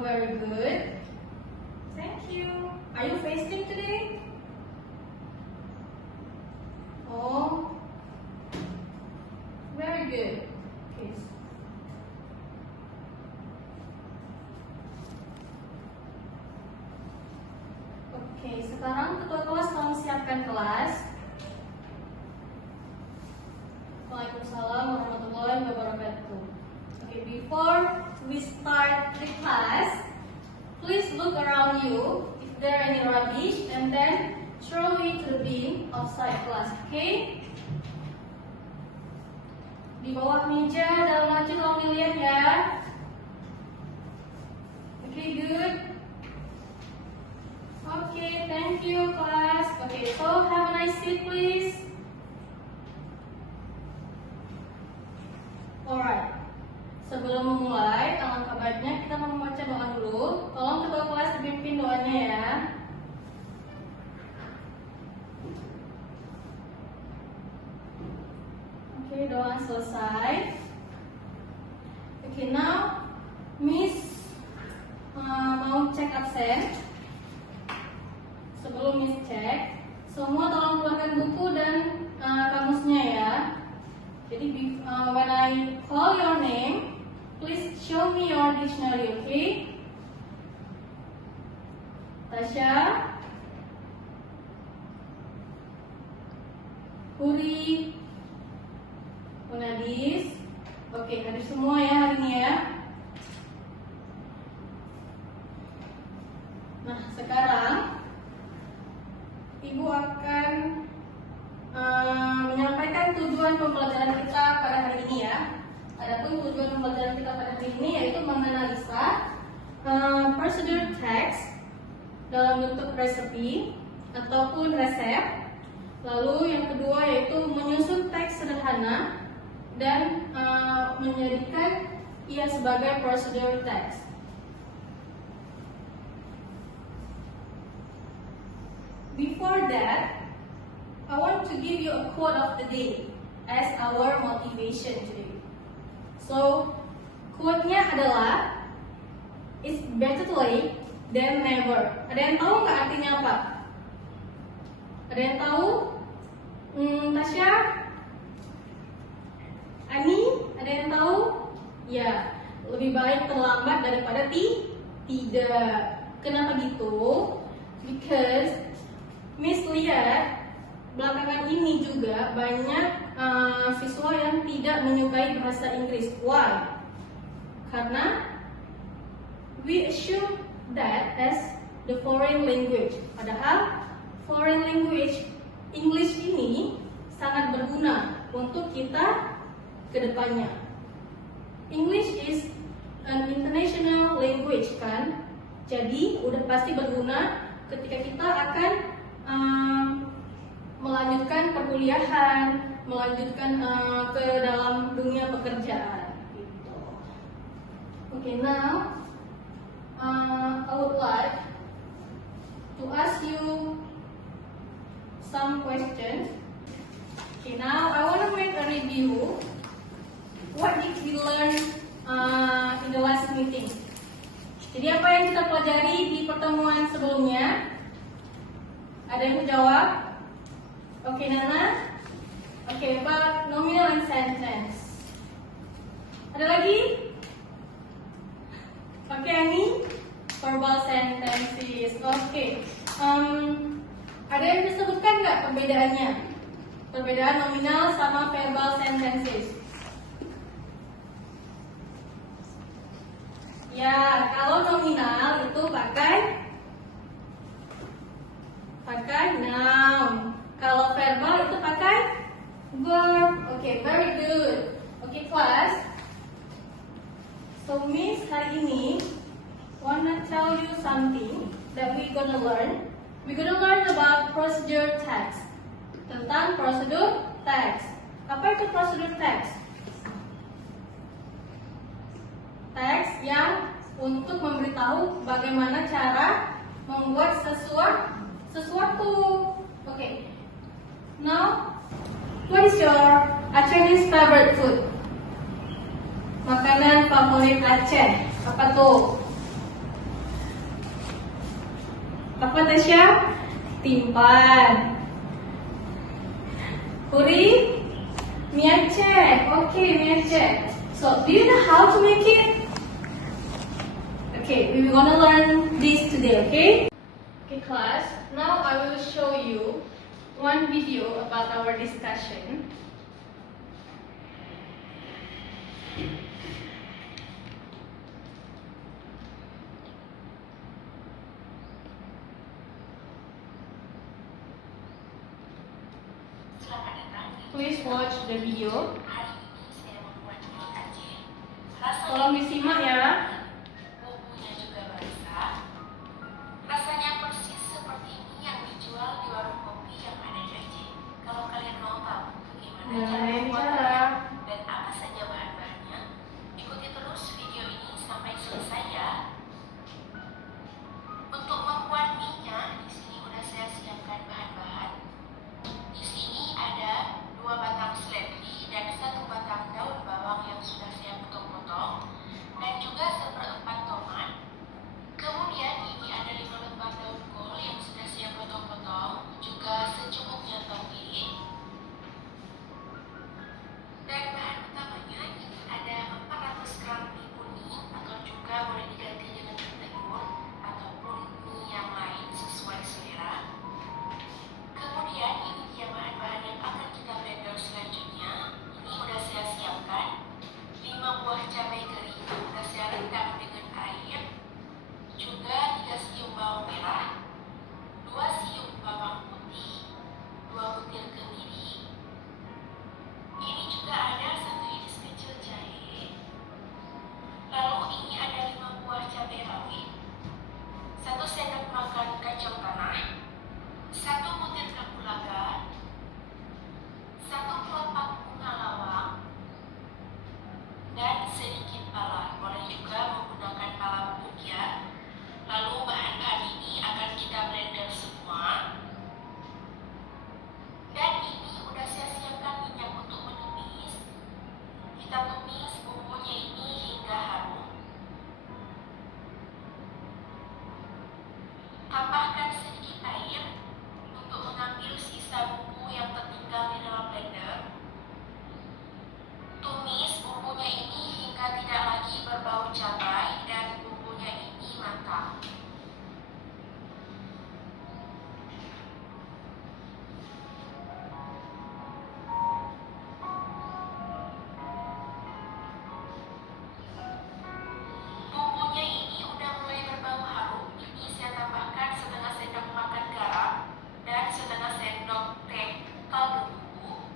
Oh, very good. Thank you. Are you fasting today? Oh, very good. Okay. Oke, sekarang ketua kelas tolong siapkan kelas. Waalaikumsalam warahmatullahi wabarakatuh. Okay, before we start the class, please look around you if there are any rubbish and then throw it to the bin outside class. Okay? Di bawah meja dalam laci tolong dilihat ya. Okay, good. Okay, thank you class. Okay, so have a nice seat please. Alright. Sebelum memulai, alangkah baiknya kita membaca doa dulu. Tolong ketua kelas dipimpin doanya ya. Oke, doa selesai. Oke, now Miss mau cek absen. Sebelum Miss cek, semua tolong keluarkan buku dan kamusnya ya. Jadi when I call your name, please show me your dictionary, okay? Tasya, Puri, Munadis. Oke, hadir semua ya hari ini ya. Nah, sekarang Ibu akan menyampaikan tujuan pembelajaran kita pada hari ini ya. Adapun tujuan pembelajaran kita pada hari ini yaitu menganalisa procedure text dalam bentuk resepi ataupun resep. Lalu yang kedua yaitu menyusun teks sederhana dan menjadikan ia sebagai procedure text. Before that, I want to give you a quote of the day as our motivation today. So, quote-nya adalah it's better to late than never. Ada yang tahu nggak artinya apa? Ada yang tahu? Tasya? Ani? Ada yang tahu? Ya, lebih baik terlambat daripada tidak. Kenapa gitu? Because Miss lihat belakangan ini juga banyak siswa yang tidak menyukai bahasa Inggris. Why? Karena we assume that as the foreign language. Padahal foreign language English ini sangat berguna untuk kita ke depannya. English is an international language kan? Jadi udah pasti berguna ketika kita akan melanjutkan perkuliahan, melanjutkan ke dalam dunia pekerjaan. Gitu. Okay, now I would like to ask you some questions. Okay, now I want to make a review. What did we learn in the last meeting? Jadi apa yang kita pelajari di pertemuan sebelumnya? Ada yang menjawab? Oke, Nana? Oke, about nominal and sentence. Ada lagi? Oke, Ani? Verbal sentences. Oke. Ada yang disebutkan nggak perbedaannya? Perbedaan nominal sama verbal sentences. Ya, kalau nominal itu pakai noun. Kalau verbal itu pakai verb. Okay, very good. Okay, class. So, Miss hari ini wanna tell you something that we gonna learn. We gonna learn about procedure text. Tentang prosedur teks. Apa itu prosedur teks? Teks yang untuk memberitahu bagaimana cara membuat sesuatu. Okay. Now, what is your Chinese favorite food? Makanan favorit Aceh. Apa tuh? Tasya? Timpan. Puri? Miacek. Okay, miacek. So, do you know how to make it? Okay, we're gonna learn this today, okay? Okay, class. Now I will show you one video about our discussion. Please watch the video. Tolong disimak ya. Bumbunya juga basah. Rasanya persis seperti mie yang dijual di warung kopi yang ada di Aceh. Kalau kalian mau tahu bagaimana cara membuatnya dan apa saja bahan-bahannya, ikuti terus video ini sampai selesai ya. Untuk membuat mie-nya, di sini udah saya siapkan bahan-bahan. Di sini ada 2 batang seledri dan 1 batang daun bawang yang sudah saya potong-potong, dan juga 1/4 tomat. Kemudian ini ada 5 lembar daun kol yang sudah saya potong-potong, juga secukupnya toge. Dan bahan utamanya ini ada 400 gram mie kuning, atau juga boleh diganti dengan mie telur ataupun mie yang lain sesuai selera. Kemudian ini dia bahan-bahan yang akan kita blender selanjutnya. Ini udah saya siapkan 5 buah cabai kering yang udah saya rendam dengan air, juga 3 siung bawang merah, 2 siung bawang putih, 2 butir kemiri. Ini juga ada 1 iris kecil jahe. Lalu ini ada 5 buah cabai rawit, 1 sendok makan kacang tanah, 1 butir kapulaga, 1 kelopak bunga lawang, dan sedikit pala. Boleh juga menggunakan pala bubuk ya. Lalu bahan-bahan ini akan kita blender semua. Dan ini udah saya siapkan minyak untuk menumis. Kita tumis bumbunya ini hingga harum. Tambahkan sedikit air untuk mengambil sisa bumbu yang tertinggal di dalam blender. Tumis bumbunya ini hingga tidak lagi berbau cabai dan bumbunya ini matang. Bumbunya ini udah mulai berbau harum. Ini saya tambahkan setengah sendok makan garam dan setengah sendok teh kaldu bumbu.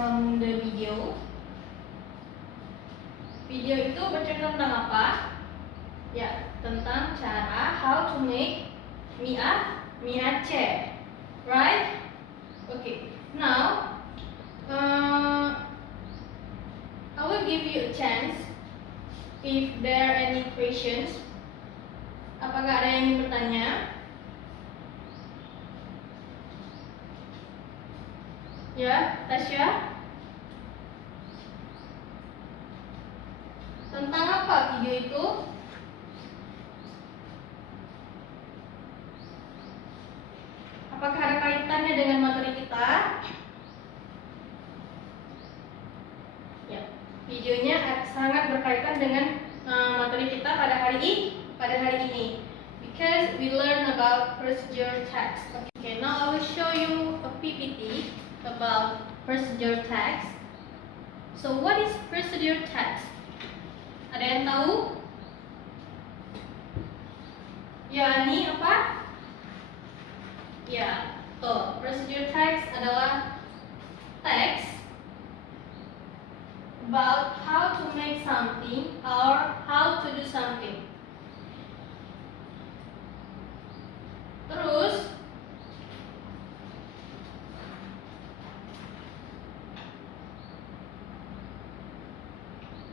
from the video. Video itu bercerita tentang apa? Ya, tentang cara how to make mie Aceh, right? Okay, now I will give you a chance if there are any questions. Apakah ada yang ingin bertanya? Ya, Tasya? Tentang apa video itu? Apakah ada kaitannya dengan materi kita? Ya, videonya sangat berkaitan dengan materi kita pada hari ini. Because we learn about procedure text. Okay, now I will show you a PPT about procedure text. So what is procedure text? Ada yang tahu? Ya, ini apa? Ya, tuh, procedure text adalah text about how to make something or how to do something. Terus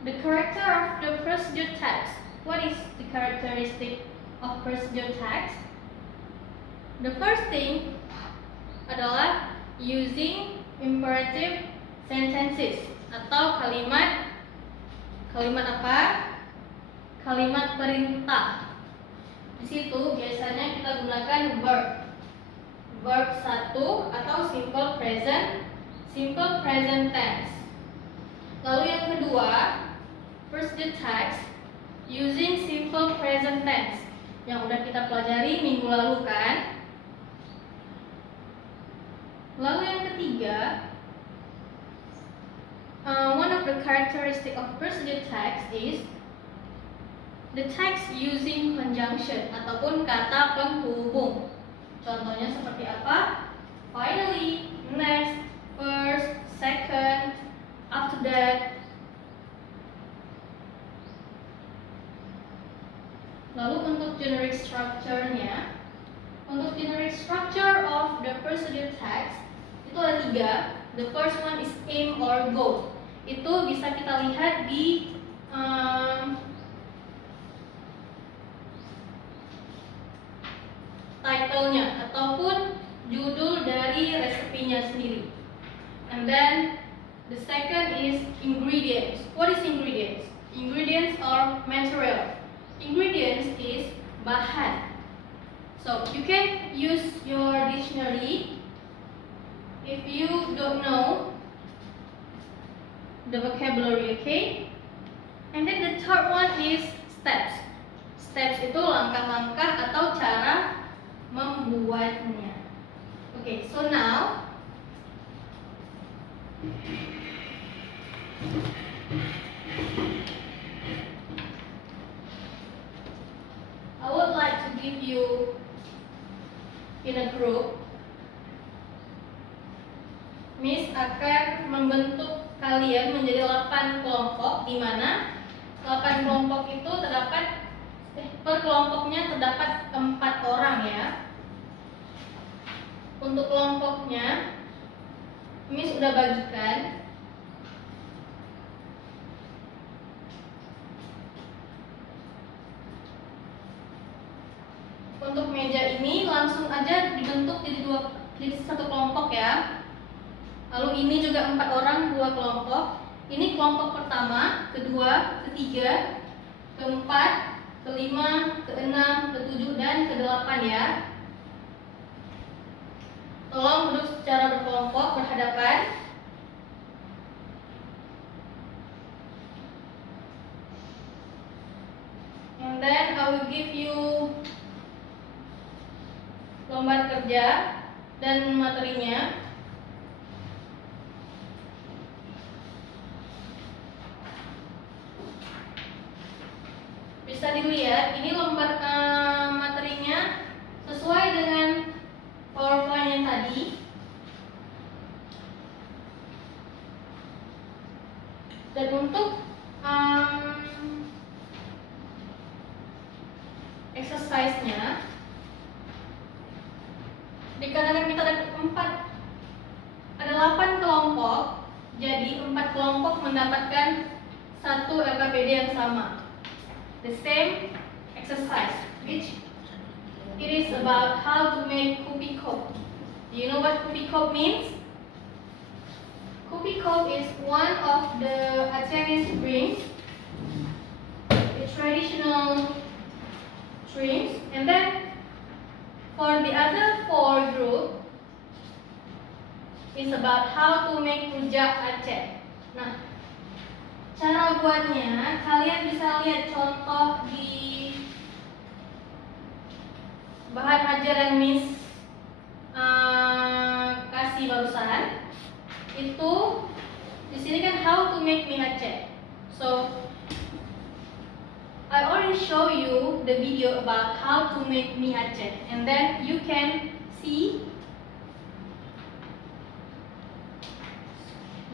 the character of the procedure text. What is the characteristic of procedure text? The first thing adalah using imperative sentences atau kalimat apa? Kalimat perintah. Di situ biasanya kita gunakan verb 1 atau simple present tense. Lalu yang kedua, procedure text using simple present tense yang udah kita pelajari minggu lalu kan. Lalu yang ketiga, one of the characteristic of procedure text is the text using conjunction ataupun kata penghubung. Contohnya seperti apa? Finally, next, first, second, after that. Lalu untuk generic structure-nya, untuk generic structure of the procedure text itu ada 3. The first one is aim or goal. Itu bisa kita lihat di title-nya ataupun judul dari resepinya sendiri. And then the second is ingredients. What is ingredients? Ingredients are material. Ingredients is bahan. So you can use your dictionary if you don't know the vocabulary, okay? And then the third one is steps. Steps itu langkah-langkah atau cara membuatnya. Okay, so now I would like to give you in a group. Miss akan membentuk kalian menjadi 8 kelompok, di mana 8 kelompok itu terdapat per kelompoknya terdapat 4 orang ya. Untuk kelompoknya Miss udah bagikan. Untuk meja ini langsung aja dibentuk jadi satu kelompok ya. Lalu ini juga 4 orang 2 kelompok. Ini kelompok pertama, kedua, ketiga, keempat, kelima, keenam, ketujuh, dan kedelapan ya. Tolong duduk secara berkelompok berhadapan. And then I will give you lembar kerja dan materinya. Bisa dilihat, ini lembar materinya sesuai dengan PowerPoint yang tadi. untuk exercise-nya, dikarenakan kita ada 8 kelompok, jadi 4 kelompok mendapatkan satu LKPD yang sama. The same exercise, which it is about how to make kopi cup. Do you know what kopi cup means? Kopi cup is one of the Aceh's drinks, the traditional drinks, and then for the other 4 group is about how to make rujak Aceh. Nah, cara buatnya kalian bisa lihat contoh di bahan ajaran Miss kasih barusan. Itu di sini kan how to make mie Aceh. So I already show you the video about how to make mie Aceh, and then you can see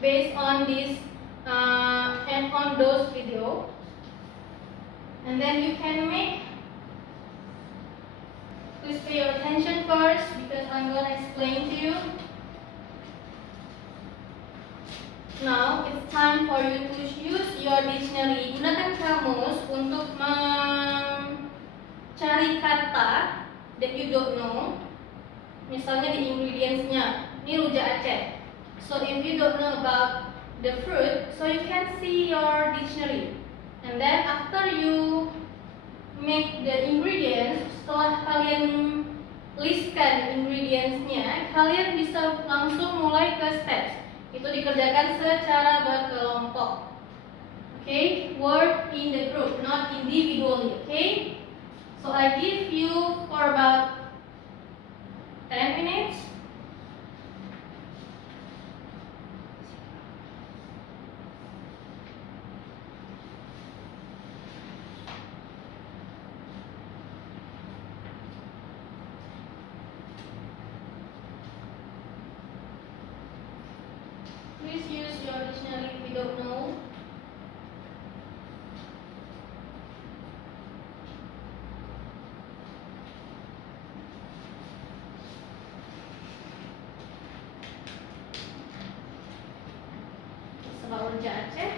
based on this and on those video, and then you can make. Please pay your attention first because I'm gonna explain to you. Now it's time for you to use your dictionary. Gunakan kamus untuk mencari kata that you don't know. Misalnya di ingredients-nya, ini rujak Aceh. So if you don't know about the fruit, so you can see your dictionary. And then after you make the ingredients, setelah kalian listkan ingredients-nya, kalian bisa langsung mulai ke steps. Itu dikerjakan secara berkelompok. Okay, work in the group, not individually. Okay, so I give you for about 10 minutes. Please use your dictionary if you don't know. It's about rujak Aceh.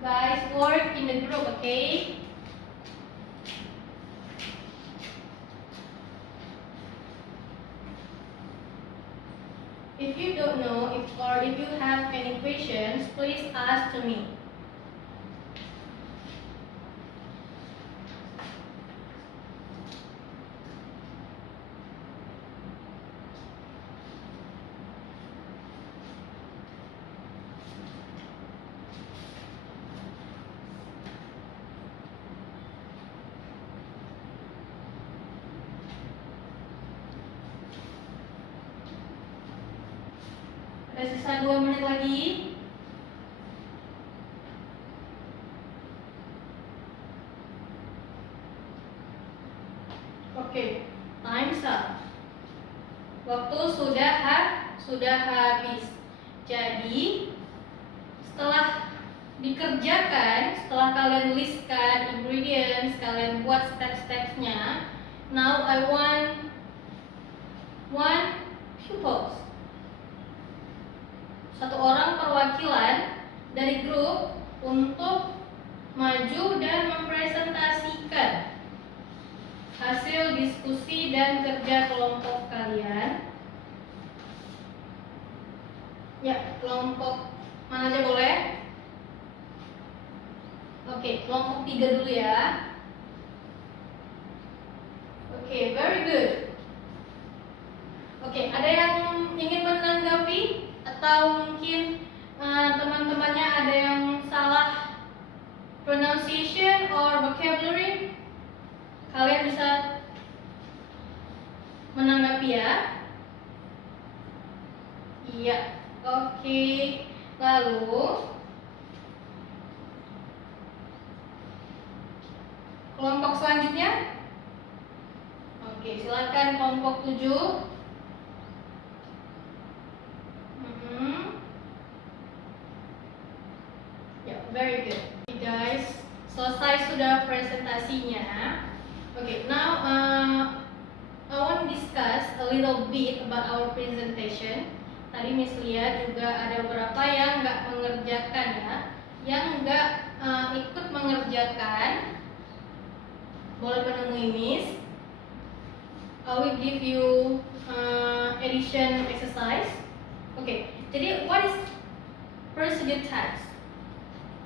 Guys, work in the group, okay? If you don't know, or if you have any questions, please ask to me. Ada sisa 2 menit lagi. Oke, time's up. Waktu sudah habis. Jadi setelah dikerjakan, setelah kalian listkan ingredients, kalian buat step-stepsnya. Now I want one pupils. Satu orang perwakilan dari grup untuk maju dan mempresentasikan hasil diskusi dan kerja kelompok kalian. Ya, kelompok mana aja boleh? Oke, kelompok 3 dulu ya. Oke, very good. Oke, ada yang ingin menanggapi? Atau mungkin teman-temannya ada yang salah pronunciation or vocabulary? Kalian bisa menanggapi ya. Iya, oke. Lalu kelompok selanjutnya. Oke, silakan kelompok 7. Ya, very good. Okay, guys, selesai sudah presentasinya. Okay, now I want to discuss a little bit about our presentation. Tadi Miss Lia juga ada beberapa yang nggak mengerjakan ya, yang nggak ikut mengerjakan. Boleh menemui Miss. I will give you addition exercise. Okay, jadi what is procedure text?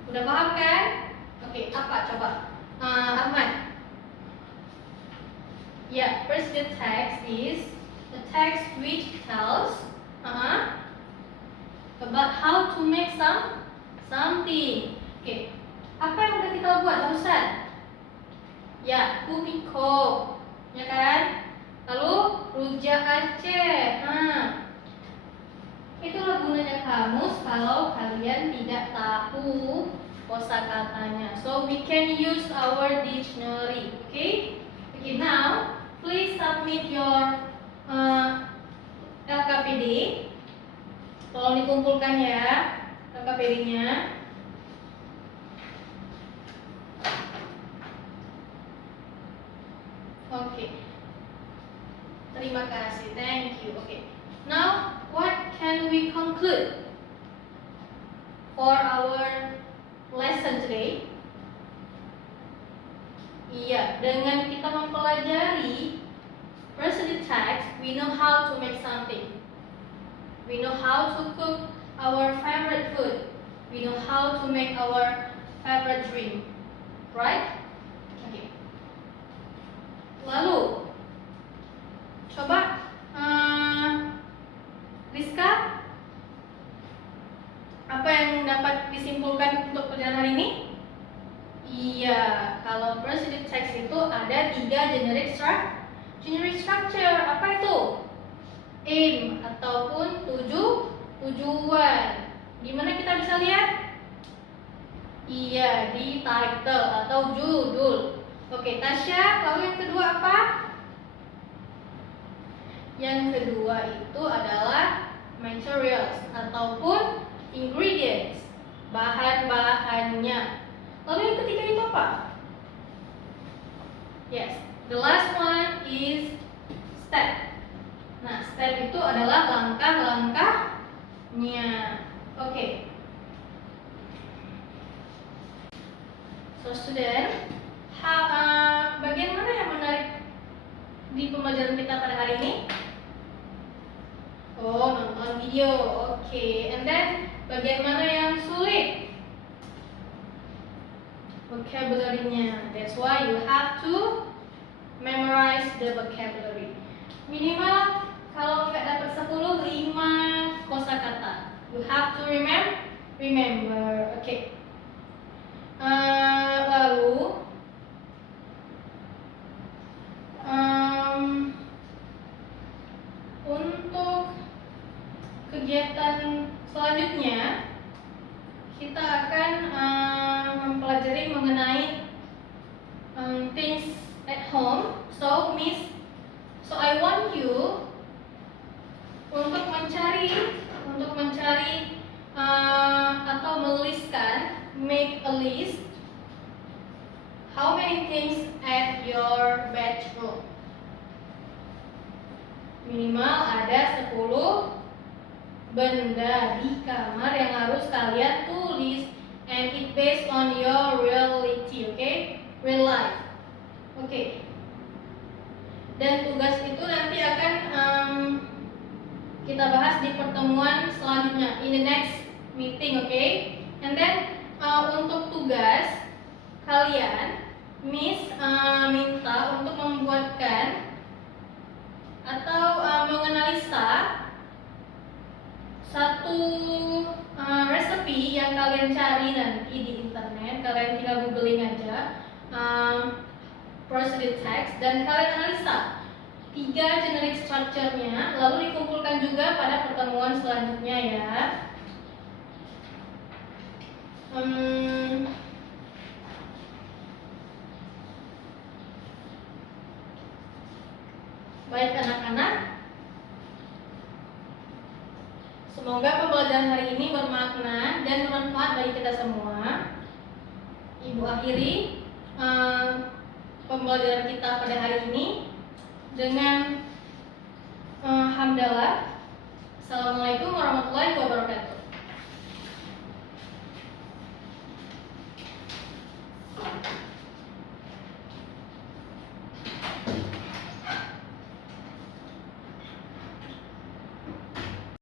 Udah paham kan? Oke, apa coba? Ahmad. Yeah, procedure text is a text which tells about how to make something. Oke, apa yang udah kita buat barusan? Ya, Kumiko, ya kan? Lalu rujak Aceh. Itulah gunanya kamus kalau kalian tidak tahu kosakatanya. So we can use our dictionary. Okay? Okay, now please submit your LKPD. Tolong dikumpulkan ya LKPD-nya. Oke. Terima kasih. Thank you. Okay. Now, what can we conclude for our lesson today? Iya, dengan kita mempelajari procedure text, we know how to make something. We know how to cook our favorite food. We know how to make our favorite drink. Right? Okay. Lalu, coba Rizka, apa yang dapat disimpulkan untuk pelajaran hari ini? Iya, kalau procedure text itu ada 3 generic structure. Apa itu? Aim ataupun tujuan. Gimana kita bisa lihat? Iya, di title atau judul. Oke, Tasya, lalu yang kedua apa? Yang kedua itu adalah materials ataupun ingredients, bahan-bahannya. Lalu yang ketiga itu apa? Yes, the last one is step. Nah, step itu adalah langkah-langkahnya. Oke. So student, bagian mana yang menarik di pembelajaran kita pada hari ini? Oh, nonton video. Oke. And then bagian mana yang sulit? Vocabulary-nya. That's why you have to memorize the vocabulary. Minimal kalau nggak dapat 10, 5 kosakata. You have to remember. Oke. Lalu untuk kegiatan selanjutnya kita akan mempelajari mengenai things at home. So I want you untuk mencari atau menuliskan, make a list how many things at your bedroom. Minimal ada 10 benda di kamar yang harus kalian tulis, and it based on your reality, okay? Real life. Okay. Dan tugas itu nanti akan kita bahas di pertemuan selanjutnya, in the next meeting, okay? And then untuk tugas kalian, Miss minta untuk membuatkan atau menganalisa satu resepi yang kalian cari nanti di internet. Kalian tinggal googling aja procedure text dan kalian analisa 3 generic structure-nya, lalu dikumpulkan juga pada pertemuan selanjutnya ya. Baik anak-anak, semoga pembelajaran hari ini bermakna dan bermanfaat bagi kita semua. Ibu akhiri pembelajaran kita pada hari ini dengan hamdalah. Assalamualaikum warahmatullahi wabarakatuh.